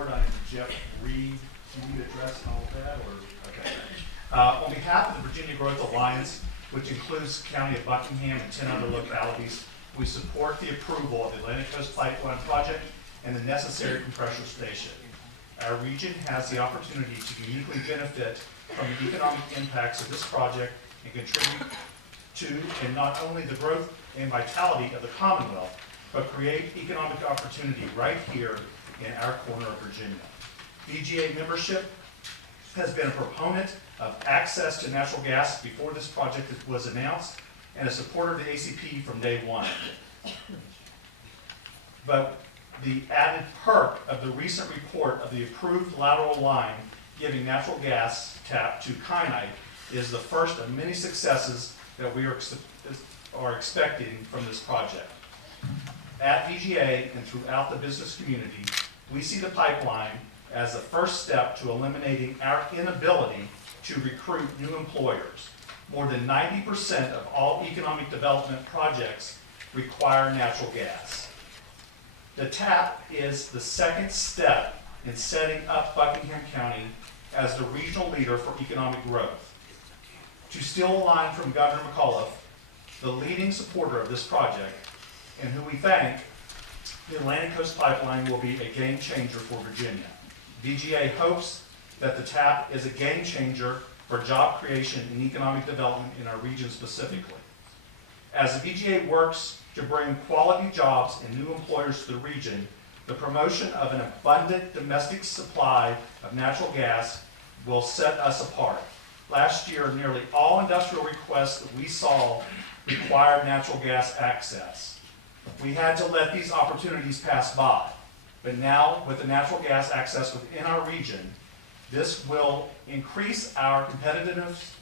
I'm Jeff Reed. Do you address all of that, or okay? On behalf of the Virginia Growth Alliance, which includes the County of Buckingham and 10 other localities, we support the approval of the Atlantic Coast Pipeline Project and the necessary compressor station. Our region has the opportunity to uniquely benefit from the economic impacts of this project and contribute to, and not only the growth and vitality of the Commonwealth, but create economic opportunity right here in our corner of Virginia. VGA membership has been a proponent of access to natural gas before this project was announced, and a supporter of the ACP from day one. But the added perk of the recent report of the approved lateral line giving natural gas tap to Kainite is the first of many successes that we are expecting from this project. At VGA and throughout the business community, we see the pipeline as the first step to eliminating our inability to recruit new employers. More than 90% of all economic development projects require natural gas. The TAP is the second step in setting up Buckingham County as the regional leader for economic growth. To steal a line from Governor McAuliffe, the leading supporter of this project, and who we thank, the Atlantic Coast Pipeline will be a game changer for Virginia. VGA hopes that the TAP is a game changer for job creation and economic development in our region specifically. As the VGA works to bring quality jobs and new employers to the region, the promotion of an abundant domestic supply of natural gas will set us apart. Last year, nearly all industrial requests that we saw required natural gas access. We had to let these opportunities pass by, but now with the natural gas access within our region, this will increase our competitiveness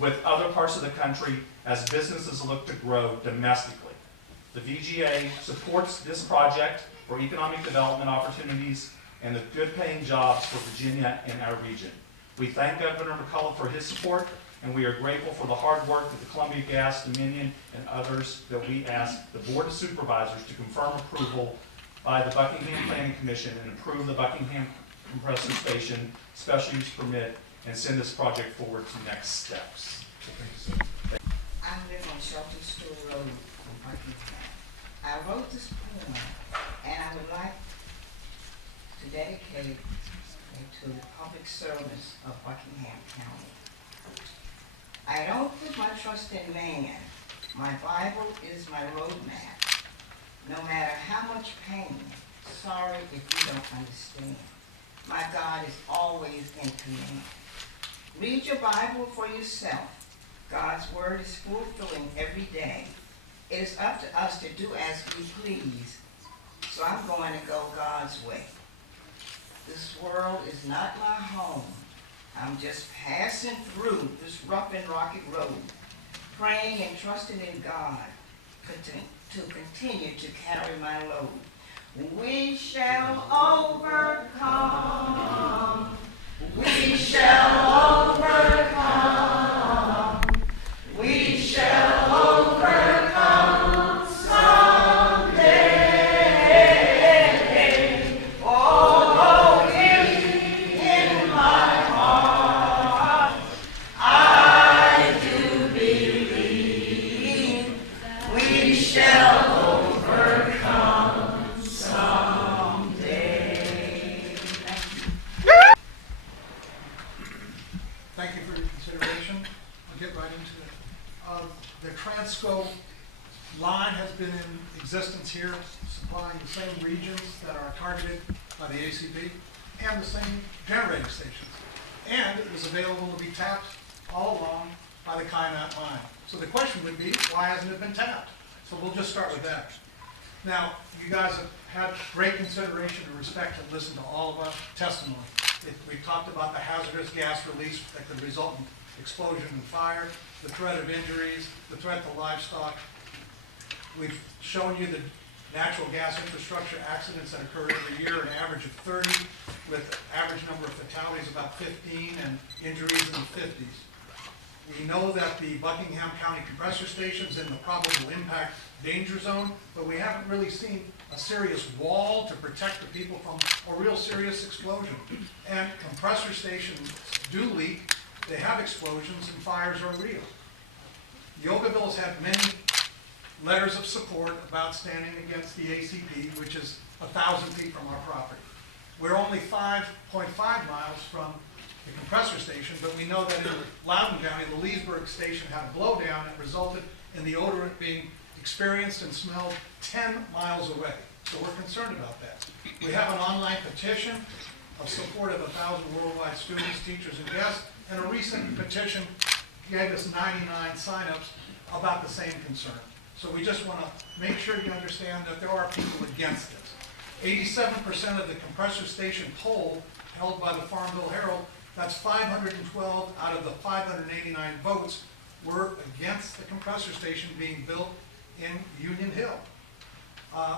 with other parts of the country as businesses look to grow domestically. The VGA supports this project for economic development opportunities and the good paying jobs for Virginia and our region. We thank Governor McAuliffe for his support, and we are grateful for the hard work that the Columbia Gas, Dominion, and others that we ask the Board of Supervisors to confirm approval by the Buckingham Planning Commission and approve the Buckingham Compressor Station special use permit and send this project forward to next steps. I live on Shelter Store Road in Buckingham. I wrote this poem, and I would like to dedicate it to the public service of Buckingham County. I don't put my trust in man. My Bible is my roadmap. No matter how much pain, sorry if you don't understand. My God is always in command. Read your Bible for yourself. God's word is fulfilling every day. It is up to us to do as we please. So I'm going to go God's way. This world is not my home. I'm just passing through this rough and rocky road, praying and trusting in God to continue to carry my load. We shall overcome. We shall overcome. We shall overcome someday. Oh, in my heart, I do believe we shall overcome someday. Thank you for your consideration. I'll get right into it. The Transco line has been in existence here, supplying the same regions that are targeted by the ACB and the same generating stations. And it was available to be tapped all along by the Kainite line. So the question would be, why hasn't it been tapped? So we'll just start with that. Now, you guys have had great consideration and respect and listened to all of our testimony. We've talked about the hazardous gas release that could result in explosion and fire, the threat of injuries, the threat to livestock. We've shown you the natural gas infrastructure accidents that occur every year, an average of 30, with average number of fatalities about 15 and injuries in the 50s. We know that the Buckingham County compressor station's in the probable impact danger zone, but we haven't really seen a serious wall to protect the people from a real serious explosion. And compressor stations do leak, they have explosions, and fires are real. Yogaville's had many letters of support about standing against the ACP, which is 1,000 feet from our property. We're only 5.5 miles from the compressor station, but we know that in Loudoun County, the Leesburg station had a blowdown that resulted in the odorant being experienced and smelled 10 miles away. So we're concerned about that. We have an online petition of support of 1,000 worldwide students, teachers, and guests, and a recent petition gave us 99 signups about the same concern. So we just want to make sure you understand that there are people against this. 87% of the compressor station poll held by the Farm Bill Herald, that's 512 out of the 589 votes, were against the compressor station being built in Union Hill.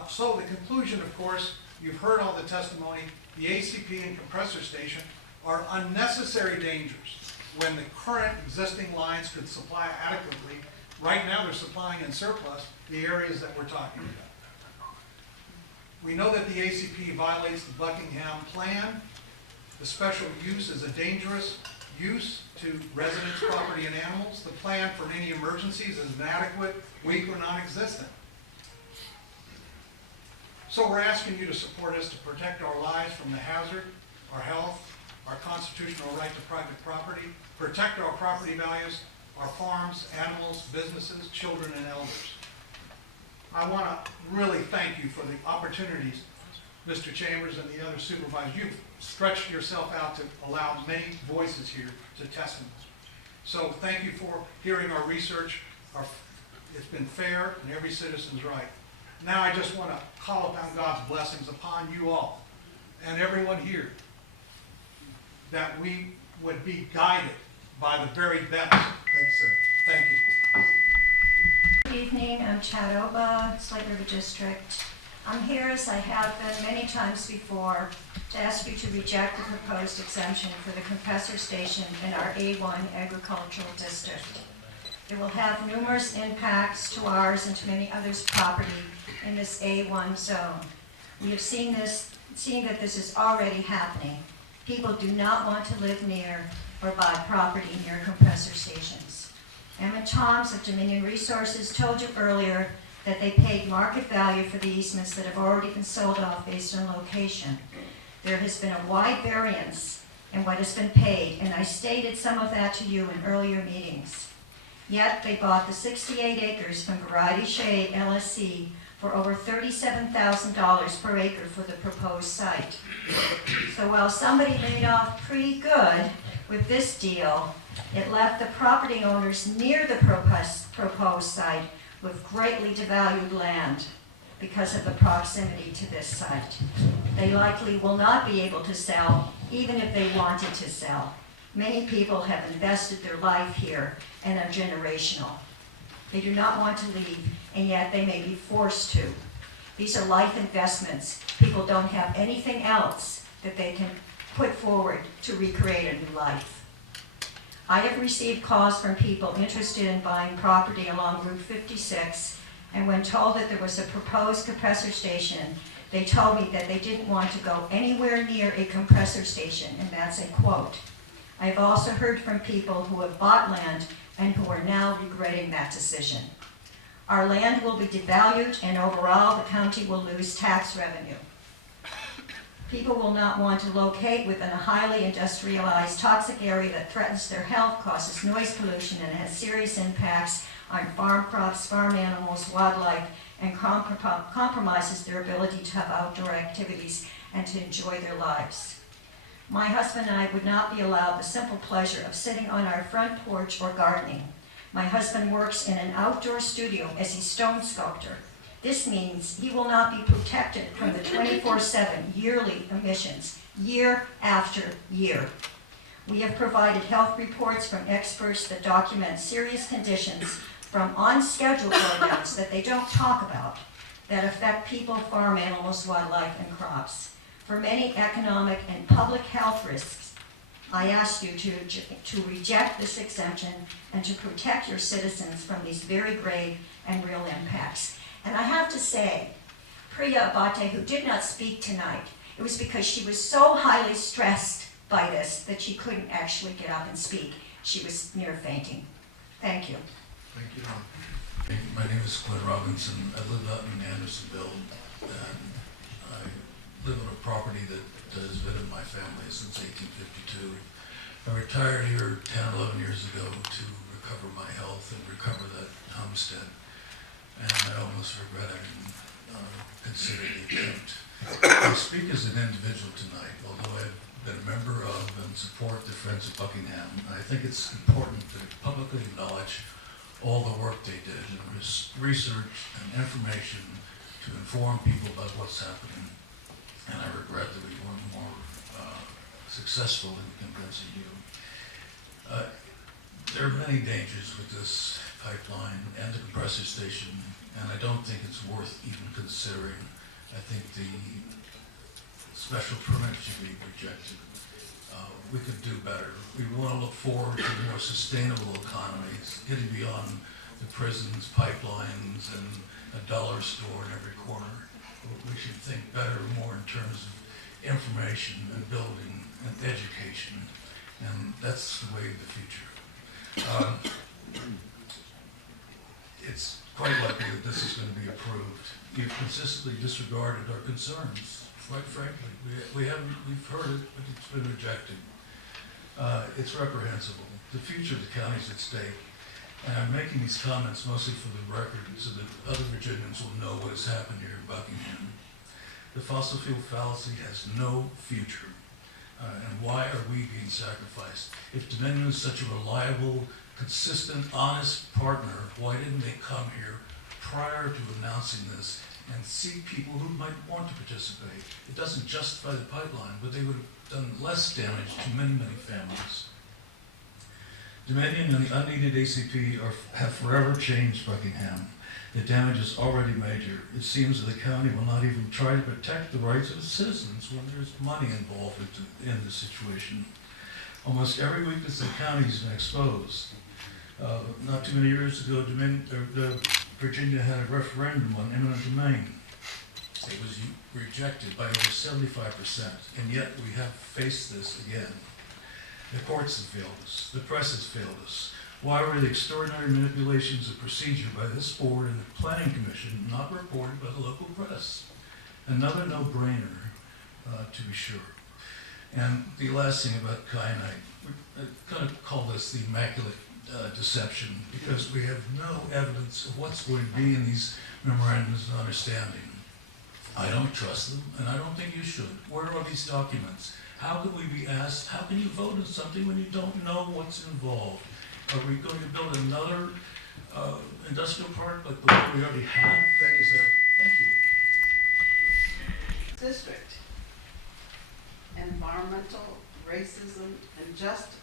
So the conclusion, of course, you've heard all the testimony, the ACP and compressor station are unnecessary dangers when the current existing lines could supply adequately. Right now they're supplying in surplus the areas that we're talking about. We know that the ACP violates the Buckingham plan. The special use is a dangerous use to residents, property, and animals. The plan for any emergencies is inadequate, weak, or non-existent. So we're asking you to support us to protect our lives from the hazard, our health, our constitutional right to private property, protect our property values, our farms, animals, businesses, children, and elders. I want to really thank you for the opportunities, Mr. Chambers and the other supervisors. You've stretched yourself out to allow many voices here to testify. So thank you for hearing our research. It's been fair and every citizen's right. Now I just want to call upon God's blessings upon you all and everyone here, that we would be guided by the very best. Thanks, sir. Thank you. Good evening, I'm Chad Oba, Slate River District. I'm here, as I have been many times before, to ask you to reject the proposed exemption for the compressor station in our A1 agricultural district. It will have numerous impacts to ours and to many others' property in this A1 zone. We have seen that this is already happening. People do not want to live near or buy property near compressor stations. Emma Toms of Dominion Resources told you earlier that they paid market value for the easements that have already been sold off based on location. There has been a wide variance in what has been paid, and I stated some of that to you in earlier meetings. Yet they bought the 68 acres from Variety Shade LSC for over $37,000 per acre for the proposed site. So while somebody made off pretty good with this deal, it left the property owners near the proposed site with greatly devalued land because of the proximity to this site. They likely will not be able to sell, even if they wanted to sell. Many people have invested their life here and are generational. They do not want to leave, and yet they may be forced to. These are life investments. People don't have anything else that they can put forward to recreate a new life. I have received calls from people interested in buying property along Route 56, and when told that there was a proposed compressor station, they told me that they didn't want to go anywhere near a compressor station, and that's a quote. I have also heard from people who have bought land and who are now regretting that decision. Our land will be devalued, and overall the county will lose tax revenue. People will not want to locate within a highly industrialized, toxic area that threatens their health, causes noise pollution, and has serious impacts on farm crops, farm animals, wildlife, and compromises their ability to have outdoor activities and to enjoy their lives. My husband and I would not be allowed the simple pleasure of sitting on our front porch or gardening. My husband works in an outdoor studio as a stone sculptor. This means he will not be protected from the 24/7 yearly emissions, year after year. We have provided health reports from experts that document serious conditions from on-schedule burnouts that they don't talk about that affect people, farm animals, wildlife, and crops. For many economic and public health risks, I ask you to reject this exemption and to protect your citizens from these very grave and real impacts. And I have to say, Priya Abate, who did not speak tonight, it was because she was so highly stressed by this that she couldn't actually get up and speak. She was near fainting. Thank you. Thank you, Don. My name is Glenn Robinson. I live out in Andersonville, and I live on a property that has been in my family since 1852. I retired here 10 or 11 years ago to recover my health and recover that homestead, and I almost regret I didn't consider the attempt. I speak as an individual tonight, although I've been a member of and support the Friends of Buckingham. I think it's important to publicly acknowledge all the work they did in research and information to inform people about what's happening. And I regret that we weren't more successful in convincing you. There are many dangers with this pipeline and the compressor station, and I don't think it's worth even considering. I think the special permit should be rejected. We could do better. We want to look forward to more sustainable economies, getting beyond the prisons, pipelines, and a dollar store in every corner. We should think better, more in terms of information and building and education, and that's the way of the future. It's quite likely that this is going to be approved. You've consistently disregarded our concerns. Quite frankly, we've heard it, but it's been rejected. It's reprehensible. The future of the county is at stake, and I'm making these comments mostly for the record so that other Virginians will know what has happened here in Buckingham. The fossil fuel fallacy has no future, and why are we being sacrificed? If Dominion is such a reliable, consistent, honest partner, why didn't they come here prior to announcing this and see people who might want to participate? It doesn't justify the pipeline, but they would have done less damage to many, many families. Dominion and the unneeded ACP have forever changed Buckingham. The damage is already major. It seems that the county will not even try to protect the rights of its citizens when there's money involved in the situation. Almost every weakness in the county has been exposed. Not too many years ago, Virginia had a referendum on eminent domain. It was rejected by over 75%, and yet we have faced this again. The courts have failed us. The press has failed us. Why were the extraordinary manipulations of procedure by this board and the Planning Commission not reported by the local press? Another no-brainer, to be sure. And the last thing about kyanite, we're going to call this the immaculate deception, because we have no evidence of what's going to be in these memorandums of understanding. I don't trust them, and I don't think you should. Where are these documents? How can we be asked, how can you vote on something when you don't know what's involved? Are we going to build another industrial park like the one we already have? Thank you, sir. Thank you. District. Environmental, racism, and justice.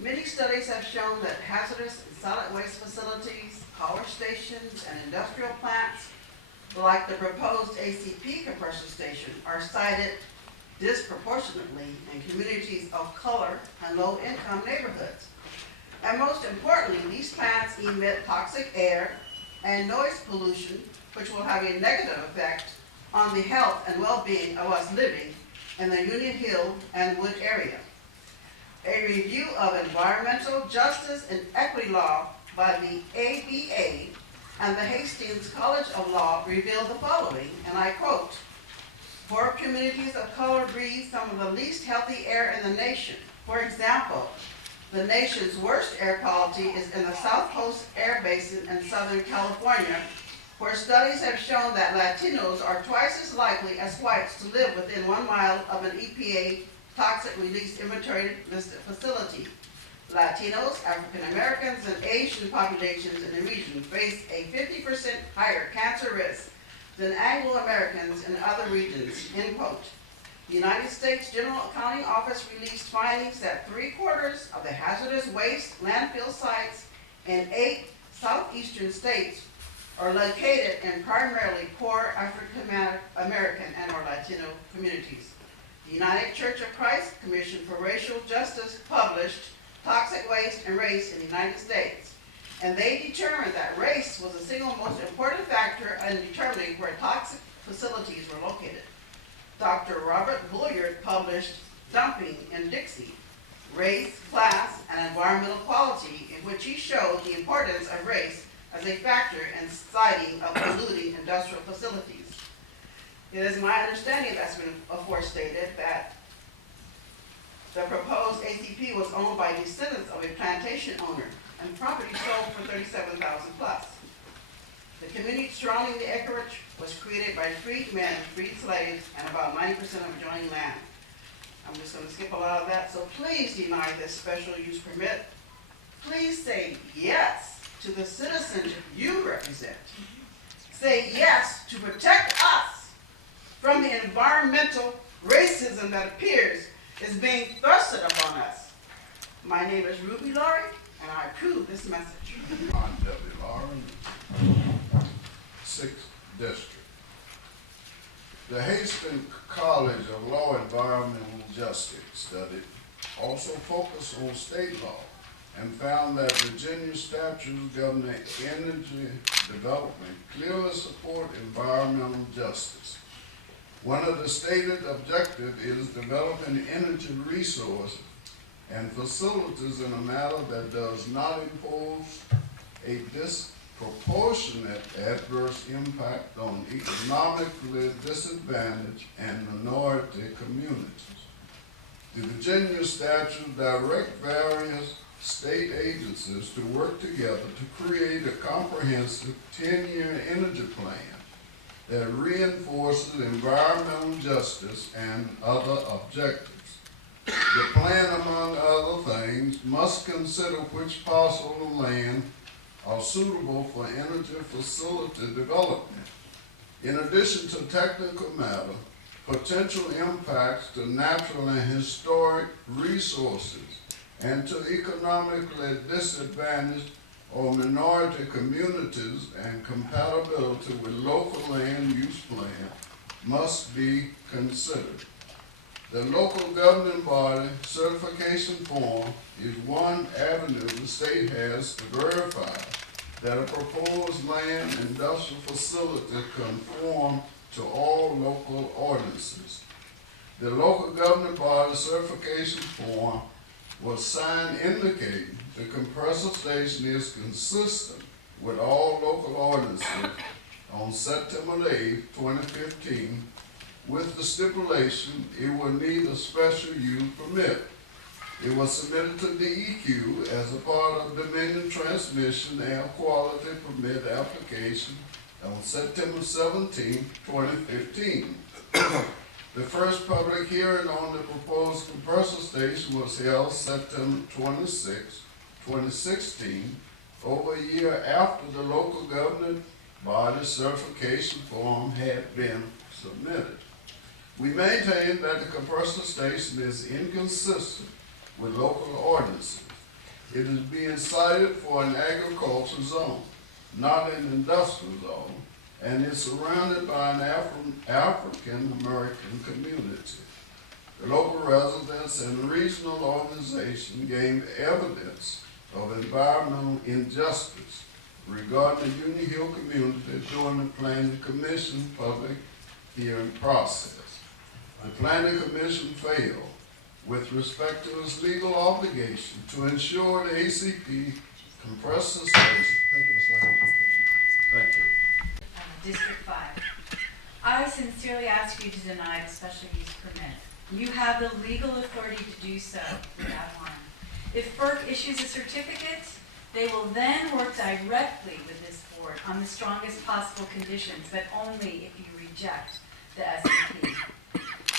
Many studies have shown that hazardous and solid waste facilities, power stations, and industrial plants, like the proposed ACP compressor station, are sited disproportionately in communities of color and low-income neighborhoods. And most importantly, these plants emit toxic air and noise pollution, which will have a negative effect on the health and well-being of us living in the Union Hill and Wood area. A review of environmental justice and equity law by the ABA and the Hastings College of Law revealed the following, and I quote, "Poor communities of color breathe some of the least healthy air in the nation. For example, the nation's worst air quality is in the South Coast Air Basin in Southern California, where studies have shown that Latinos are twice as likely as whites to live within 1 mile of an EPA toxic release inventory listed facility. Latinos, African Americans, and Asian populations in the region face a 50% higher cancer risk than Anglo Americans in other regions," end quote. The United States General Accounting Office released findings that 3/4 of the hazardous waste landfill sites in 8 southeastern states are located in primarily poor African American and or Latino communities. The the United Church of Christ Commission for Racial Justice published Toxic Waste and Race in the United States. And they determined that race was the single most important factor in determining where toxic facilities were located. Dr. Robert Bulliard published Dumping in Dixie, Race, Class, and Environmental Quality, in which he showed the importance of race as a factor in siting of polluting industrial facilities. It is my understanding that's been aforestated that the proposed ACP was owned by descendants of a plantation owner and property sold for $37,000 plus. The community surrounding the acreage was created by freed men, freed slaves, and about 90% of adjoining land. I'm just going to skip a lot of that, so please deny this special use permit. Please say yes to the citizens you represent. Say yes to protect us from the environmental racism that appears is being thrusted upon us. My name is Ruby Laurie, and I approve this message. I'm W. Laurie, 6th District. The Hastings College of Law Environmental Justice study also focused on state law and found that Virginia statutes governing energy development clearly support environmental justice. One of the stated objectives is developing energy resources and facilities in a manner that does not impose a disproportionate adverse impact on economically disadvantaged and minority communities. The Virginia statute directs various state agencies to work together to create a comprehensive 10-year energy plan that reinforces environmental justice and other objectives. The plan, among other things, must consider which parcels of land are suitable for energy facility development. In addition to technical matter, potential impacts to natural and historic resources and to economically disadvantaged or minority communities and compatibility with local land use plan must be considered. The local governing body certification form is one avenue the state has to verify that a proposed land industrial facility conform to all local ordinances. The local governing body certification form was signed indicating the compressor station is consistent with all local ordinances on September 8, 2015, with the stipulation it will need a special use permit. It was submitted to DEQ as a part of Dominion Transmission Air Quality Permit application on September 17, 2015. The first public hearing on the proposed compressor station was held September 26, 2016, over a year after the local governing body certification form had been submitted. We maintain that the compressor station is inconsistent with local ordinances. It is being cited for an agricultural zone, not an industrial zone, and is surrounded by an African-American community. The local residents and regional organization gave evidence of environmental injustice regarding the Union Hill community during the Planning Commission public hearing process. The Planning Commission failed with respect to its legal obligation to ensure the ACP compressor station. Thank you, Ms. Lambert. Thank you. District 5. I sincerely ask you to deny the special use permit. You have the legal authority to do so without harm. If FERC issues a certificate, they will then work directly with this board on the strongest possible conditions, but only if you reject the SEP.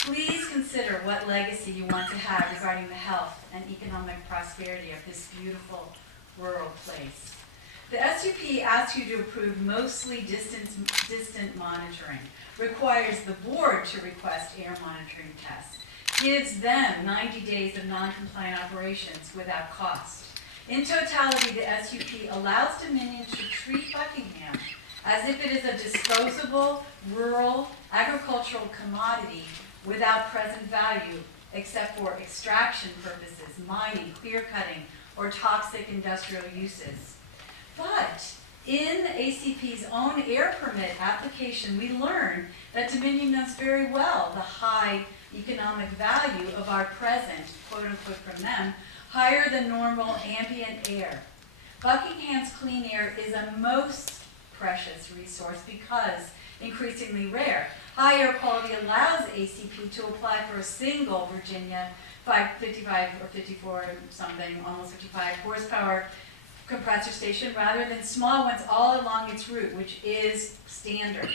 Please consider what legacy you want to have regarding the health and economic prosperity of this beautiful rural place. The SUP asks you to approve mostly distant monitoring, requires the board to request air monitoring tests, gives them 90 days of non-compliant operations without cost. In totality, the SUP allows Dominion to treat Buckingham as if it is a disposable, rural, agricultural commodity without present value except for extraction purposes, mining, clear cutting, or toxic industrial uses. But in the ACP's own air permit application, we learn that Dominion knows very well the high economic value of our present, quote unquote from them, higher than normal ambient air. Buckingham's clean air is a most precious resource because increasingly rare. High air quality allows ACP to apply for a single Virginia 55 or 54 something, almost 55 horsepower compressor station rather than small ones all along its route, which is standard.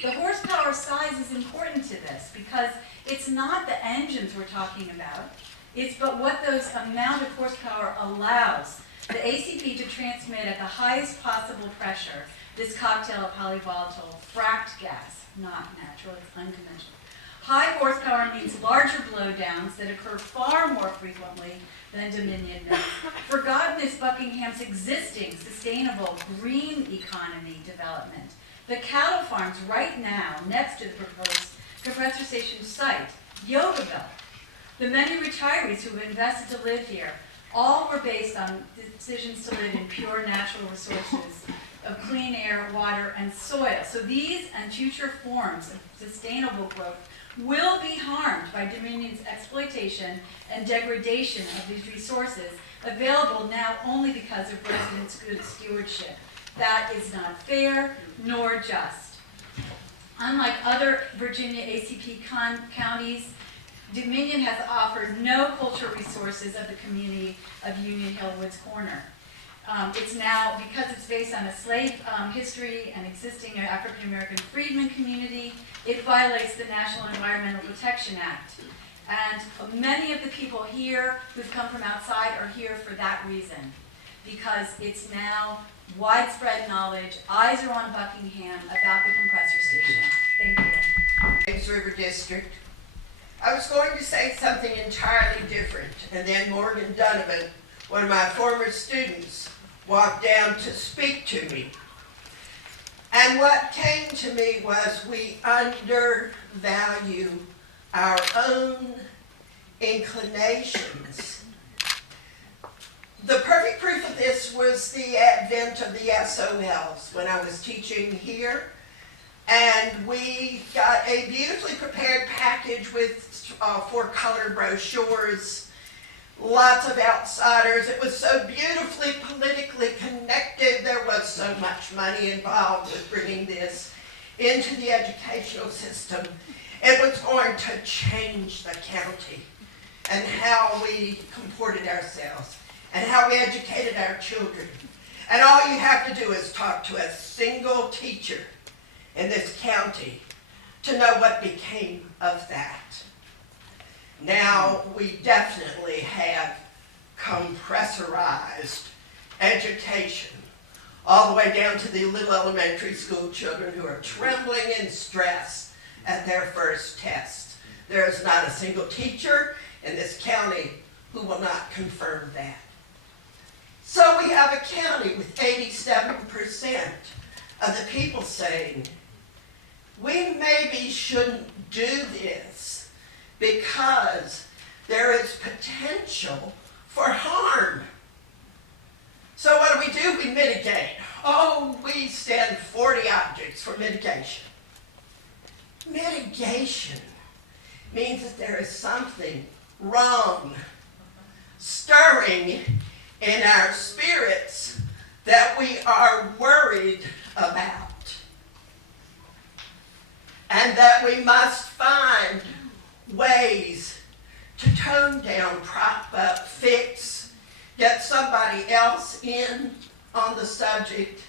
The horsepower size is important to this because it's not the engines we're talking about, it's but what those amount of horsepower allows the ACP to transmit at the highest possible pressure this cocktail of polyvolatile fracked gas, not natural, it's unconventional. High horsepower means larger blowdowns that occur far more frequently than Dominion does. Forgotten is Buckingham's existing sustainable green economy development. The cattle farms right now next to the proposed compressor station site, Yogaville, the many retirees who have invested to live here, all were based on decisions to live in pure natural resources of clean air, water, and soil. So these and future forms of sustainable growth will be harmed by Dominion's exploitation and degradation of these resources, available now only because of residents' good stewardship. That is not fair nor just. Unlike other Virginia ACP counties, Dominion has offered no cultural resources of the community of Union Hill Woods Corner. It's now, because it's based on a slave history and existing African American freedmen community, it violates the National Environmental Protection Act. And many of the people here who've come from outside are here for that reason, because it's now widespread knowledge, eyes are on Buckingham about the compressor station. Thank you. James River District. I was going to say something entirely different, and then Morgan Donovan, one of my former students, walked down to speak to me. And what came to me was we undervalue our own inclinations. The perfect proof of this was the advent of the SOLs when I was teaching here. And we got a beautifully prepared package with 4-color brochures, lots of outsiders. It was so beautifully politically connected. There was so much money involved with bringing this into the educational system. It was going to change the county and how we comported ourselves and how we educated our children. And all you have to do is talk to a single teacher in this county to know what became of that. Now we definitely have compressorized education all the way down to the little elementary school children who are trembling in stress at their first test. There is not a single teacher in this county who will not confirm that. So we have a county with 87% of the people saying, we maybe shouldn't do this because there is potential for harm. So what do? We mitigate. Oh, we send 40 objects for mitigation. Mitigation means that there is something wrong, stirring in our spirits that we are worried about. And that we must find ways to tone down, prop up, fix, get somebody else in on the subject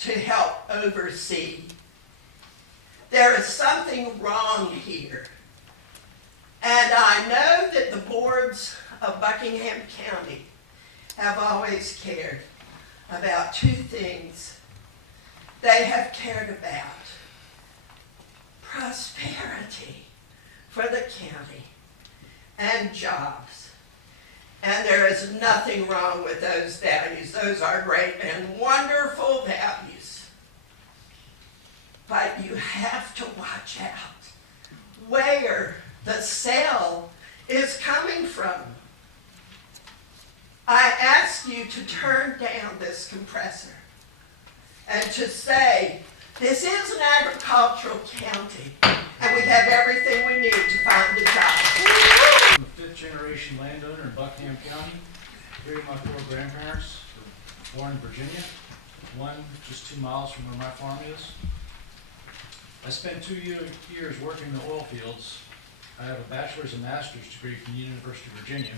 to help oversee. There is something wrong here. And I know that the boards of Buckingham County have always cared about two things. They have cared about prosperity for the county and jobs. And there is nothing wrong with those values. Those are great and wonderful values. But you have to watch out where the sale is coming from. I ask you to turn down this compressor and to say, this is an agricultural county, and we have everything we need to find a job. I'm a fifth-generation landowner in Buckingham County. Three of my four grandparents were born in Virginia, one just 2 miles from where my farm is. I spent 2 years working in the oil fields. I have a bachelor's and master's degree from the University of Virginia.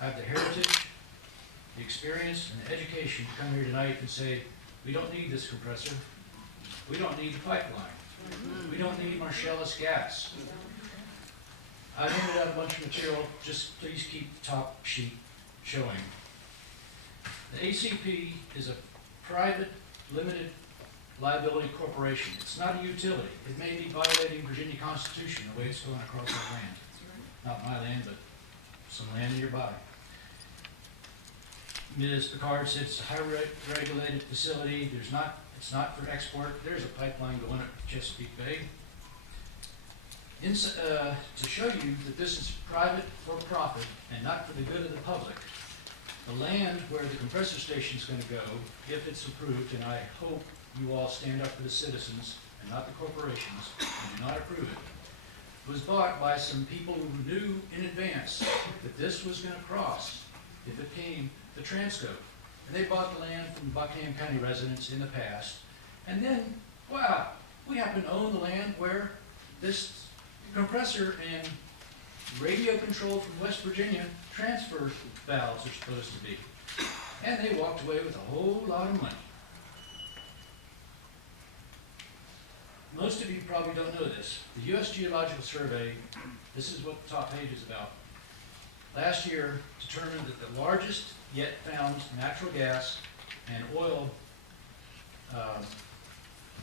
I have the heritage, the experience, and the education to come here tonight and say, we don't need this compressor. We don't need the pipeline. We don't need Marcellus gas. I handed out a bunch of material, just please keep the top sheet showing. The ACP is a private, limited liability corporation. It's not a utility. It may be violating Virginia Constitution the way it's going across our land. Not my land, but some land nearby. Ms. Picard said it's a highly regulated facility. It's not for export. There's a pipeline going up Chesapeake Bay. To show you that this is private for profit and not for the good of the public, the land where the compressor station is going to go, if it's approved, and I hope you all stand up for the citizens and not the corporations and do not approve it, was bought by some people who knew in advance that this was going to cross if it came to Transco. And they bought the land from Buckingham County residents in the past. And then, wow, we happen to own the land where this compressor and radio control from West Virginia transfer valves are supposed to be. And they walked away with a whole lot of money. Most of you probably don't know this. The U.S. Geological Survey, this is what the top page is about, last year determined that the largest yet found natural gas and oil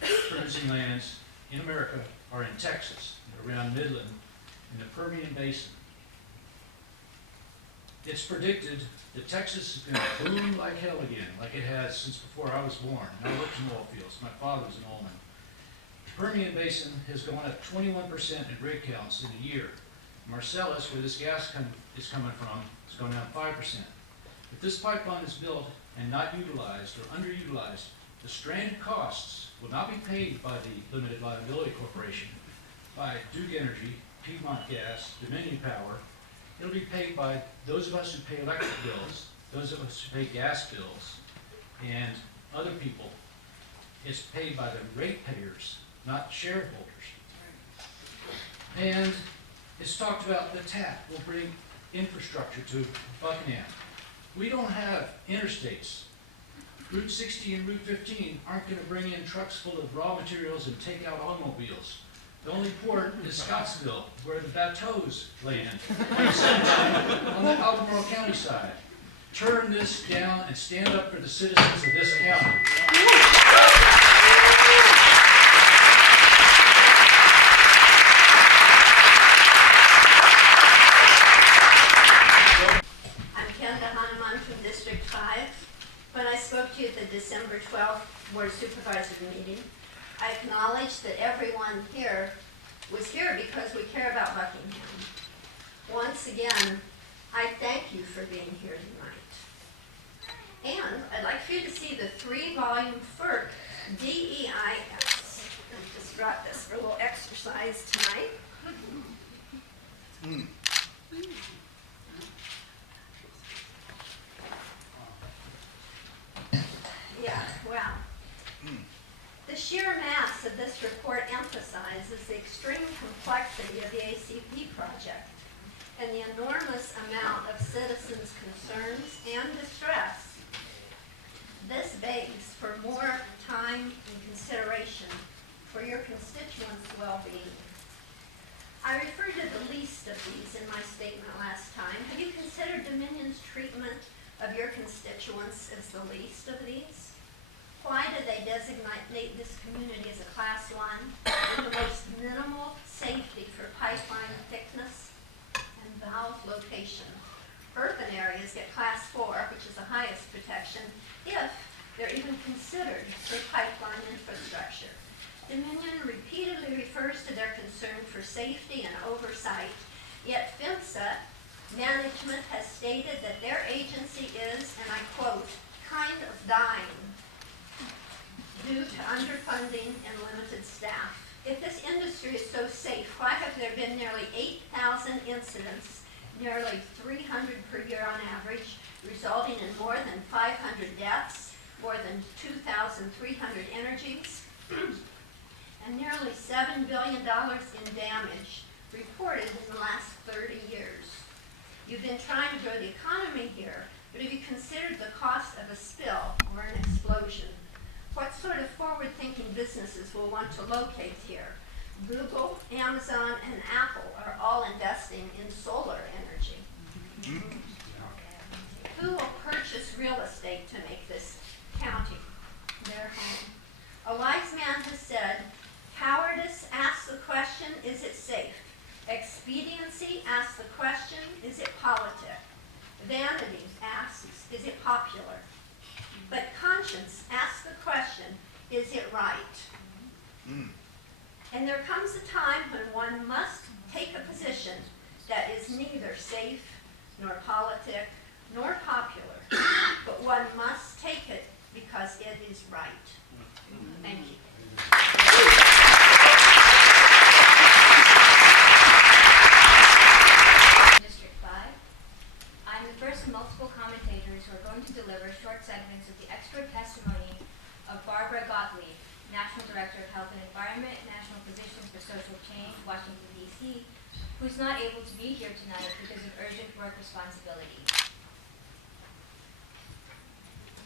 producing lands in America are in Texas, around Midland, in the Permian Basin. It's predicted that Texas is going to boom like hell again, like it has since before I was born. I worked in oil fields. My father was an oilman. The Permian Basin has gone up 21% in rig counts in a year. Marcellus, where this gas is coming from, is going down 5%. If this pipeline is built and not utilized or underutilized, the stranded costs will not be paid by the Limited Liability Corporation, by Duke Energy, Piedmont Gas, Dominion Power. It'll be paid by those of us who pay electric bills, those of us who pay gas bills, and other people. It's paid by the ratepayers, not shareholders. And it's talked about the TAP will bring infrastructure to Buckingham. We don't have interstates. Route 60 and Route 15 aren't going to bring in trucks full of raw materials and take out automobiles. The only port is Scottsville, where the bateaus lay in, on the Albemarle County side. Turn this down and stand up for the citizens of this county. From District 5. When I spoke to you at the December 12th Board of Supervisors meeting, I acknowledged that everyone here was here because we care about Buckingham. Once again, I thank you for being here tonight. And I'd like for you to see the 3-volume FERC DEIS. I just brought this for a little exercise tonight. Yeah, well, the sheer mass of this report emphasizes the extreme complexity of the ACP project and the enormous amount of citizens' concerns and distress. This begs for more time and consideration for your constituents' well-being. I referred to the least of these in my statement last time. Have you considered Dominion's treatment of your constituents as the least of these? Why do they designate this community as a Class 1 with the most minimal safety for pipeline thickness and valve location? Urban areas get Class 4, which is the highest protection, if they're even considered for pipeline infrastructure. Dominion repeatedly refers to their concern for safety and oversight, yet PHMSA management has stated that their agency is, and I quote, kind of dying due to underfunding and limited staff. If this industry is so safe, why have there been nearly 8,000 incidents, nearly 300 per year on average, resulting in more than 500 deaths, more than 2,300 energies, and nearly $7 billion in damage reported in the last 30 years? You've been trying to grow the economy here, but have you considered the cost of a spill or an explosion? What sort of forward-thinking businesses will want to locate here? Google, Amazon, and Apple are all investing in solar energy. Who will purchase real estate to make this county their home? A wise man has said, cowardice asks the question, is it safe? Expediency asks the question, is it politic? Vanity asks, is it popular? But conscience asks the question, is it right? And there comes a time when one must take a position that is neither safe, nor politic, nor popular, but one must take it because it is right. Thank you. District 5. I'm the first of multiple commentators who are going to deliver short segments of the expert testimony of Barbara Gottlieb, National Director of Health and Environment, National Physicians for Social Change, Washington, D.C., who's not able to be here tonight because of urgent work responsibilities.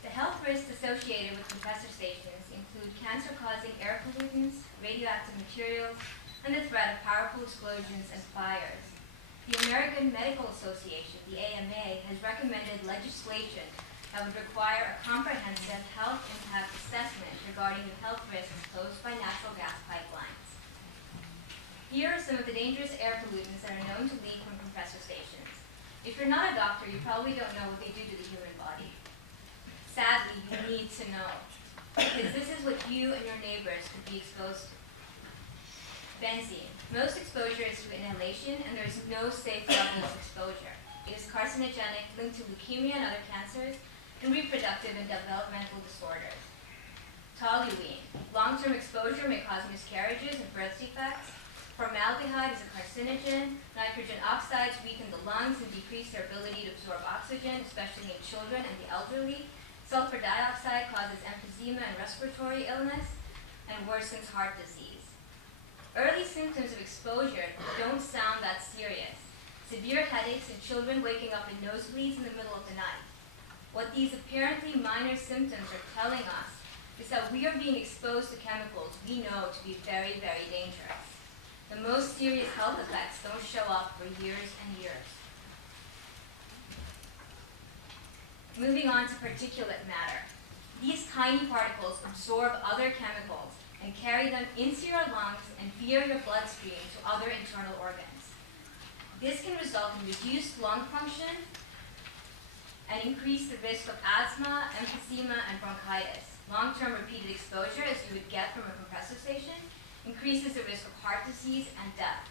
The health risks associated with compressor stations include cancer-causing air pollutants, radioactive materials, and the threat of powerful explosions and fires. The American Medical Association, the AMA, has recommended legislation that would require a comprehensive health impact assessment regarding the health risks posed by natural gas pipelines. Here are some of the dangerous air pollutants that are known to leak from compressor stations. If you're not a doctor, you probably don't know what they do to the human body. Sadly, you need to know, because this is what you and your neighbors could be exposed to. Benzene. Most exposure is through inhalation, and there is no safe level of exposure. It is carcinogenic, linked to leukemia and other cancers, and reproductive and developmental disorders. Toluene. Long-term exposure may cause miscarriages and birth defects. Formaldehyde is a carcinogen. Nitrogen oxides weaken the lungs and decrease their ability to absorb oxygen, especially in children and the elderly. Sulfur dioxide causes emphysema and respiratory illness, and worsens heart disease. Early symptoms of exposure don't sound that serious. Severe headaches and children waking up in nosebleeds in the middle of the night. What these apparently minor symptoms are telling us is that we are being exposed to chemicals we know to be very, very dangerous. The most serious health effects don't show up for years and years. Moving on to particulate matter. These tiny particles absorb other chemicals and carry them into your lungs and via your bloodstream to other internal organs. This can result in reduced lung function and increase the risk of asthma, emphysema, and bronchitis. Long-term repeated exposure, as you would get from a compressor station, increases the risk of heart disease and death.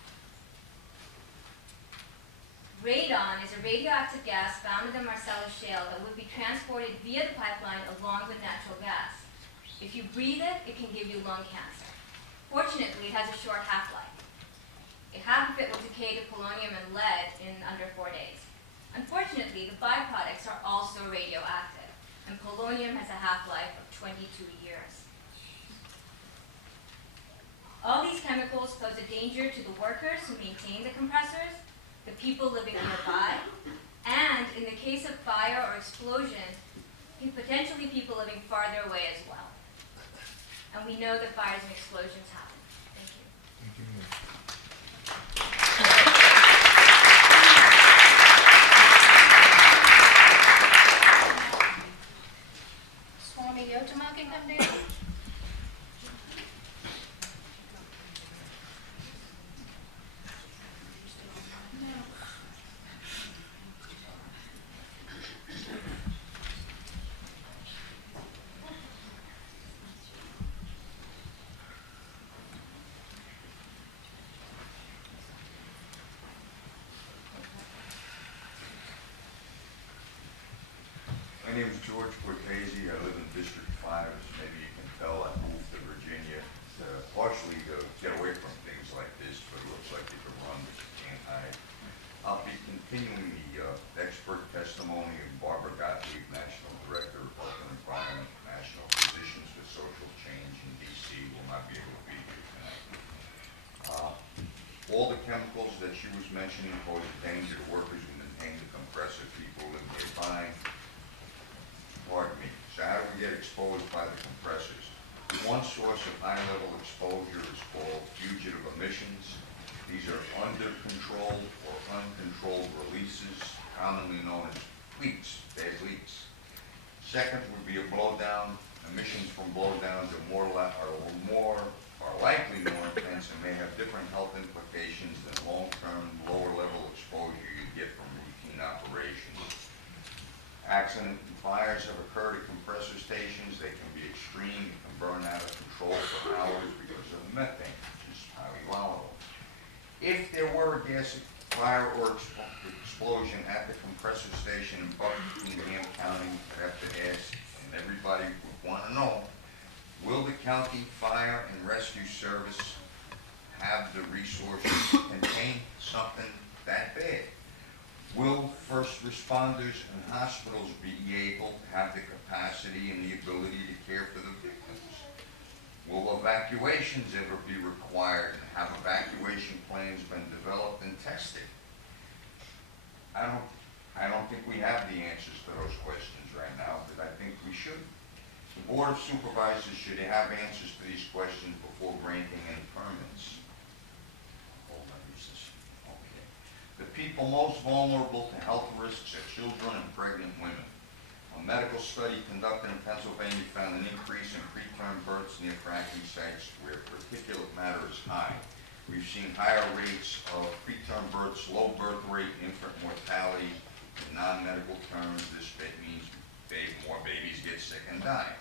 Radon is a radioactive gas found in the Marcellus Shale that would be transported via the pipeline along with natural gas. If you breathe it, it can give you lung cancer. Fortunately, it has a short half-life. Half of it will decay to polonium and lead in under 4 days. Unfortunately, the byproducts are also radioactive, and polonium has a half-life of 22 years. All these chemicals pose a danger to the workers who maintain the compressors, the people living nearby, and in the case of fire or explosion, potentially people living farther away as well. And we know that fires and explosions happen. Thank you. Swami Yotama can come down. name is George Cortese. I live in District 5. As maybe you can tell, I moved to Virginia partially to get away from things like this, but it looks like you can run, but you can't hide. I'll be continuing the expert testimony of Barbara Gottlieb, National Director of Health and Environment, National Physicians for Social Change in D.C. will not be able to be here tonight. All the chemicals that she was mentioning pose a danger to workers who maintain the compressor. People live nearby. Pardon me. So how do we get exposed by the compressors? One source of high-level exposure is called fugitive emissions. These are under-controlled or uncontrolled releases, commonly known as leaks, bad leaks. Second would be a blowdown. Emissions from blowdowns are likely more intense and may have different health implications than long-term, lower-level exposure you get from routine operations. Accident and fires have occurred at compressor stations. They can be extreme, can burn out of control for hours because of methane, which is highly volatile. If there were a gas fire or explosion at the compressor station in Buckingham County, I have to ask, and everybody would want to know, will the county fire and rescue service have the resources to contain something that bad? Will first responders and hospitals be able to have the capacity and the ability to care for the victims? Will evacuations ever be required, and have evacuation plans been developed and tested? I don't think we have the answers to those questions right now, but I think we should. The Board of Supervisors should have answers to these questions before granting any permits. Okay. The people most vulnerable to health risks are children and pregnant women. A medical study conducted in Pennsylvania found an increase in preterm births near fracking sites where particulate matter is high. We've seen higher rates of preterm births, low birth rate, infant mortality. In non-medical terms, this means more babies get sick and die.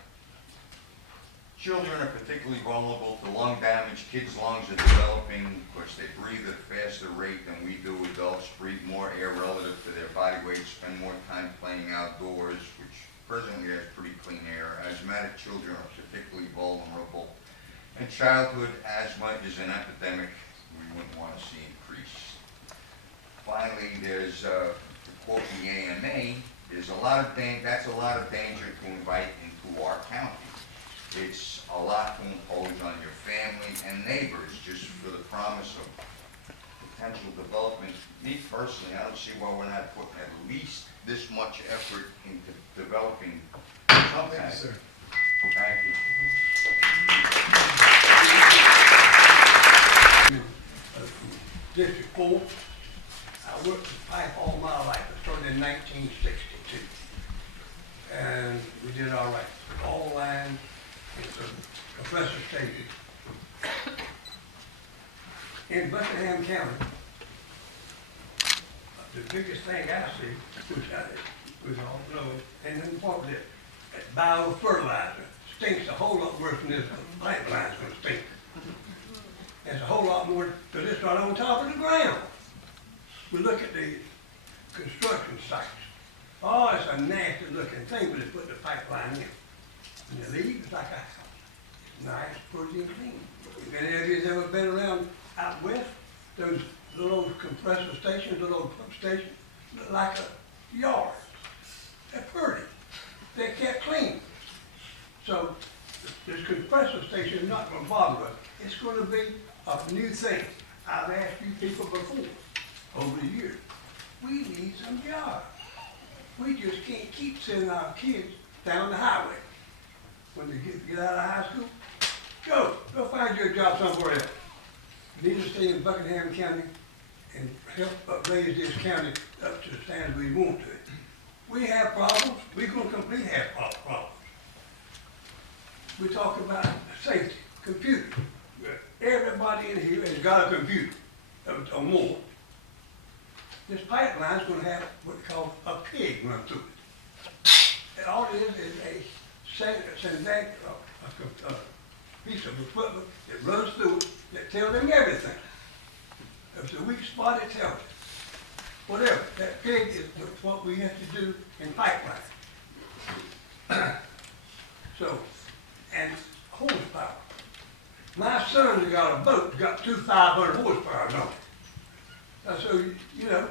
Children are particularly vulnerable to lung damage. Kids' lungs are developing because they breathe at a faster rate than we do. Adults breathe more air relative to their body weight, spend more time playing outdoors, which presently has pretty clean air. Asthmatic children are particularly vulnerable. And childhood asthma is an epidemic we wouldn't want to see increase. Finally, there's, to quote the AMA, that's a lot of danger to invite into our county. It's a lot to impose on your family and neighbors just for the promise of potential development. Me personally, I don't see why we're not putting at least this much effort into developing some kind of. Sir. Thank you. District 4. I worked with pipe all my life. I started in 1962. And we did all right. All line, it's a compressor station. In Buckingham County, the biggest thing I see was all below, and then what was it? That biofertilizer stinks a whole lot worse than this pipeline's gonna stink. There's a whole lot more, because it's right on top of the ground. We look at the construction sites. Oh, it's a nasty looking thing, but they put the pipeline in. And the leave is like a house. It's nice, pretty, and clean. If any of you's ever been around out west, those little old compressor stations, little old pump stations, look like a yard. They're pretty. They're kept clean. So this compressor station is not gonna bother us. It's gonna be a new thing. I've asked you people before, over the years, we need some jobs. We just can't keep sending our kids down the highway. When they get out of high school, go find you a job somewhere else. You need to stay in Buckingham County and help raise this county up to the standard we want to. We have problems, we're gonna completely have problems. We talk about safety, computers. Everybody in here has got a computer, or more. This pipeline's gonna have what they call a pig run through it. And all it is a piece of equipment that runs through it that tells them everything. If it's a weak spot, it tells it. Whatever, that pig is what we have to do in pipeline. So, and horsepower. My son's got a boat, got 500 horsepower on it. So, you know,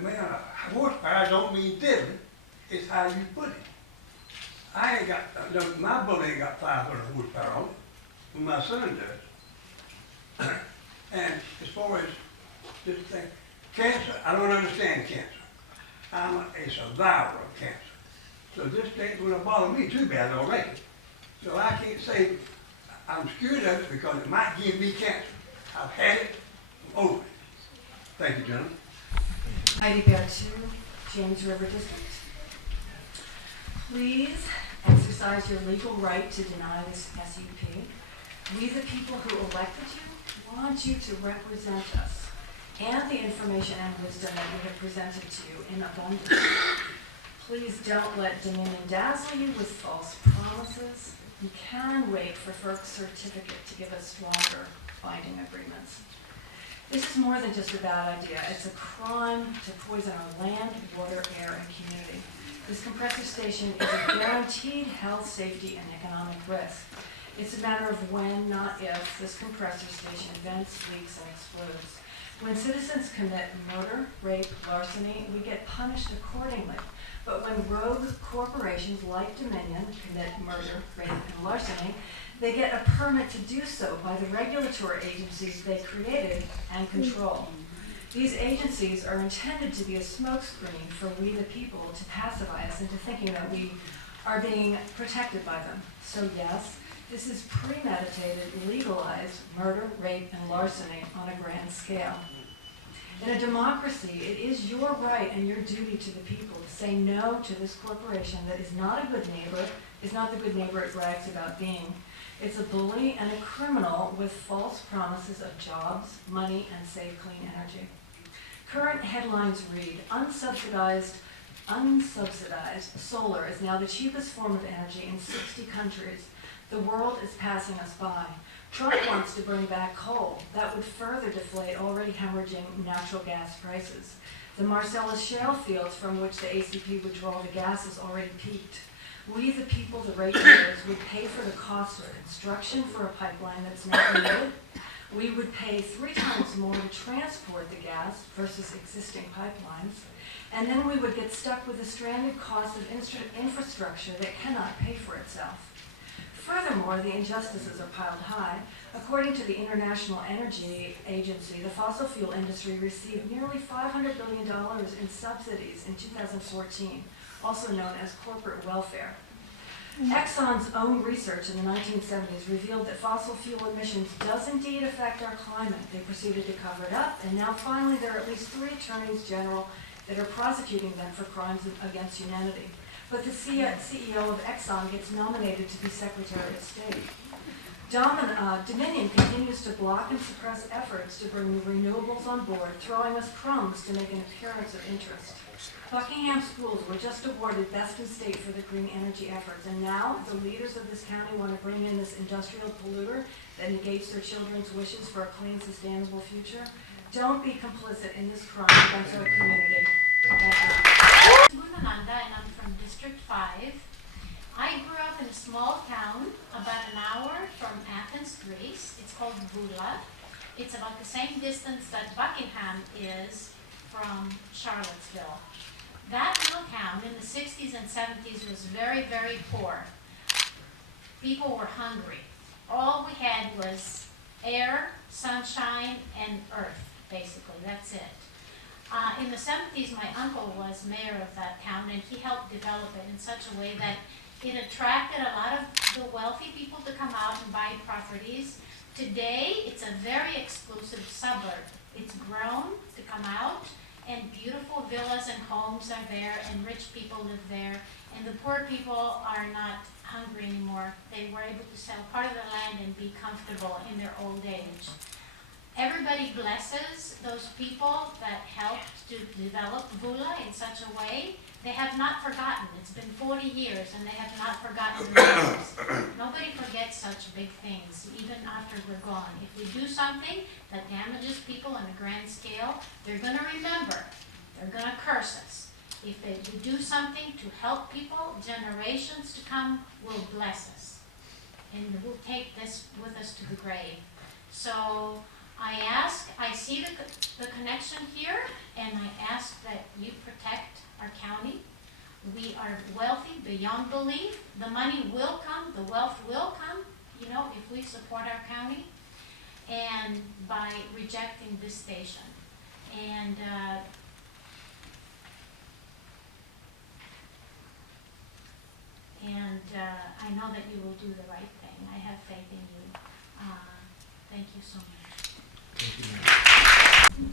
man, horsepower don't mean diddly, it's how you put it. I ain't got, no, my boat ain't got 500 horsepower on it, my son does. And as far as this thing, cancer, I don't understand cancer. I'm a survivor of cancer. So this thing's gonna bother me too bad already. So I can't say I'm scared of it because it might give me cancer. I've had it, I'm over it. Thank you, gentlemen. Heidi Bear 2, James River District. Please exercise your legal right to deny this SUP. We, the people who elected you, want you to represent us and the information and wisdom that we have presented to you in abundance. Please don't let Dominion dazzle you with false promises. You can wait for FERC's certificate to give us stronger binding agreements. This is more than just a bad idea. It's a crime to poison our land, water, air, and community. This compressor station is a guaranteed health, safety, and economic risk. It's a matter of when, not if, this compressor station vents, leaks, and explodes. When citizens commit murder, rape, larceny, we get punished accordingly. But when rogue corporations like Dominion commit murder, rape, and larceny, they get a permit to do so by the regulatory agencies they created and control. These agencies are intended to be a smokescreen for we the people to pacify us into thinking that we are being protected by them. So yes, this is premeditated, legalized murder, rape, and larceny on a grand scale. In a democracy, it is your right and your duty to the people to say no to this corporation that is not a good neighbor, is not the good neighbor it brags about being. It's a bully and a criminal with false promises of jobs, money, and safe, clean energy. Current headlines read, unsubsidized solar is now the cheapest form of energy in 60 countries. The world is passing us by. Trump wants to bring back coal. That would further deflate already hemorrhaging natural gas prices. The Marcellus shale fields from which the ACP would draw the gas has already peaked. We, the people, the ratepayers, would pay for the cost of construction for a pipeline that's not needed. We would pay 3 times more to transport the gas versus existing pipelines. And then we would get stuck with the stranded cost of infrastructure that cannot pay for itself. Furthermore, the injustices are piled high. According to the International Energy Agency, the fossil fuel industry received nearly $500 billion in subsidies in 2014, also known as corporate welfare. Exxon's own research in the 1970s revealed that fossil fuel emissions does indeed affect our climate. They proceeded to cover it up, and now finally there are at least 3 attorneys general that are prosecuting them for crimes against humanity. But the CEO of Exxon gets nominated to be Secretary of State. Dominion continues to block and suppress efforts to bring renewables on board, throwing us crumbs to make an appearance of interest. Buckingham schools were just awarded Best in State for their green energy efforts, and now the leaders of this county want to bring in this industrial polluter that negates their children's wishes for a clean, sustainable future. Don't be complicit in this crime against our community. Thank you. Gunananda, and I'm from District 5. I grew up in a small town about an hour from Athens, Greece. It's called Vula. It's about the same distance that Buckingham is from Charlottesville. That little town in the 60s and 70s was very, very poor. People were hungry. All we had was air, sunshine, and earth, basically. That's it. In the 70s, my uncle was mayor of that town, and he helped develop it in such a way that it attracted a lot of the wealthy people to come out and buy properties. Today, it's a very exclusive suburb. It's grown to come out, and beautiful villas and homes are there, and rich people live there, and the poor people are not hungry anymore. They were able to sell part of the land and be comfortable in their old age. Everybody blesses those people that helped to develop Vula in such a way. They have not forgotten. It's been 40 years and they have not forgotten the names. Nobody forgets such big things, even after we're gone. If we do something that damages people on a grand scale, they're going to remember. They're going to curse us. you do something to help people, generations to come will bless us. And we'll take this with us to the grave. So I see the connection here, and I ask that you protect our county. We are wealthy beyond belief. The money will come, the wealth will come, you know, if we support our county, and by rejecting this station. And I know that you will do the right thing. I have faith in you. Thank you so much.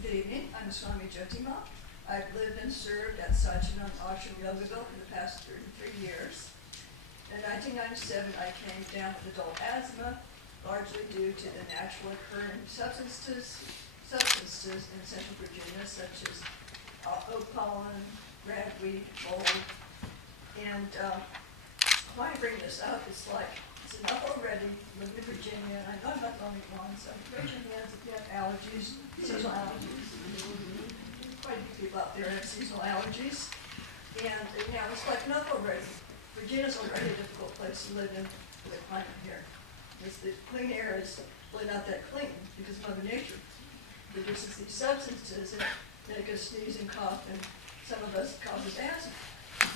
Good evening, I'm Swami Jyotima. I've lived and served at Sachinan Ashram Yogaville for the past 33 years. In 1997, I came down with adult asthma, largely due to the natural occurring substances in central Virginia, such as oak pollen, ragweed, mold. And why I bring this up is like, it's enough already living in Virginia, and I know I'm not the only one, so raise your hands if you have allergies, seasonal allergies. Quite a few people out there have seasonal allergies. And you know, it's like enough already. Virginia's already a difficult place to live in with the climate here. Because the clean air is really not that clean because of Mother Nature. It gives us these substances that make us sneeze and cough, and some of us causes asthma.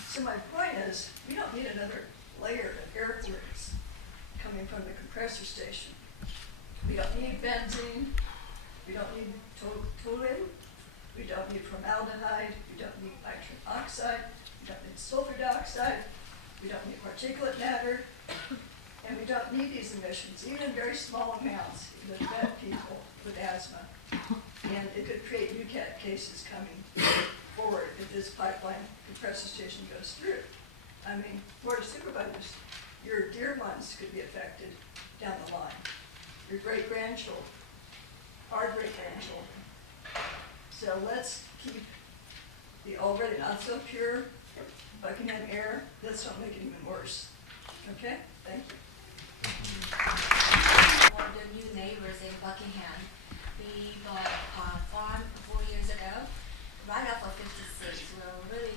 So my point is, we don't need another layer of air pollutants coming from the compressor station. We don't need benzene, we don't need toluene, we don't need formaldehyde, we don't need nitric oxide, we don't need sulfur dioxide, we don't need particulate matter, and we don't need these emissions, even in very small amounts. It would affect people with asthma. And it could create new cases coming forward if this pipeline compressor station goes through. I mean, Board of Supervisors, your dear ones could be affected down the line. Your great-grandchildren, our great-grandchildren. So let's keep the already not so pure Buckingham air. Let's not make it even worse. Okay? Thank you. One of the new neighbors in Buckingham. We bought a farm 4 years ago, right off of 56.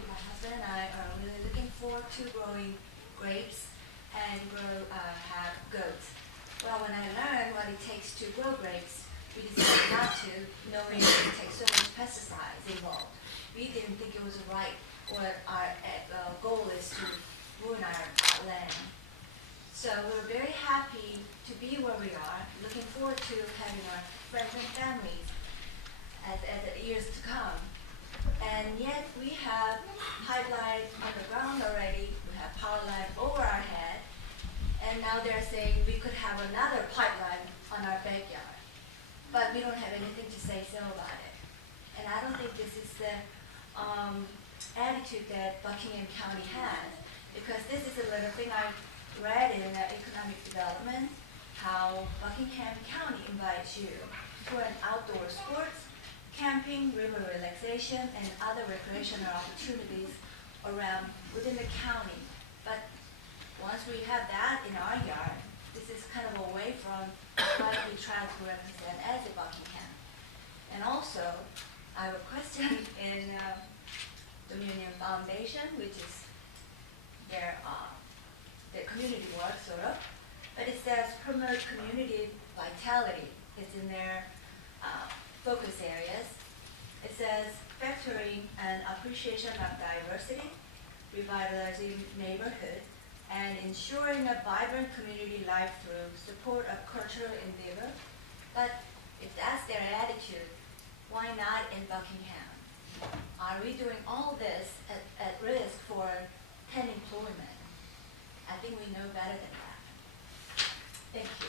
My husband and I are really looking forward to growing grapes and have goats. Well, when I learned what it takes to grow grapes, we decided not to, knowing it takes so many pesticides involved. We didn't think it was right, or our goal is to ruin our land. So we're very happy to be where we are, looking forward to having our friends and families as the years to come. And yet we have pipeline underground already, we have power line over our head, and now they're saying we could have another pipeline on our backyard. But we don't have anything to say so about it. And I don't think this is the attitude that Buckingham County has, because this is a little thing I read in economic development, how Buckingham County invites you for an outdoor sports, camping, river relaxation, and other recreational opportunities around within the county. But once we have that in our yard, this is kind of away from what we try to represent as a Buckingham. And also, I have a question in Dominion Foundation, which is their community work, sort of. But it says promote community vitality. It's in their focus areas. It says factoring an appreciation of diversity, revitalizing neighborhood, and ensuring a vibrant community life through support of cultural endeavor. But if that's their attitude, why not in Buckingham? Are we doing all this at risk for 10 employment? I think we know better than that. Thank you.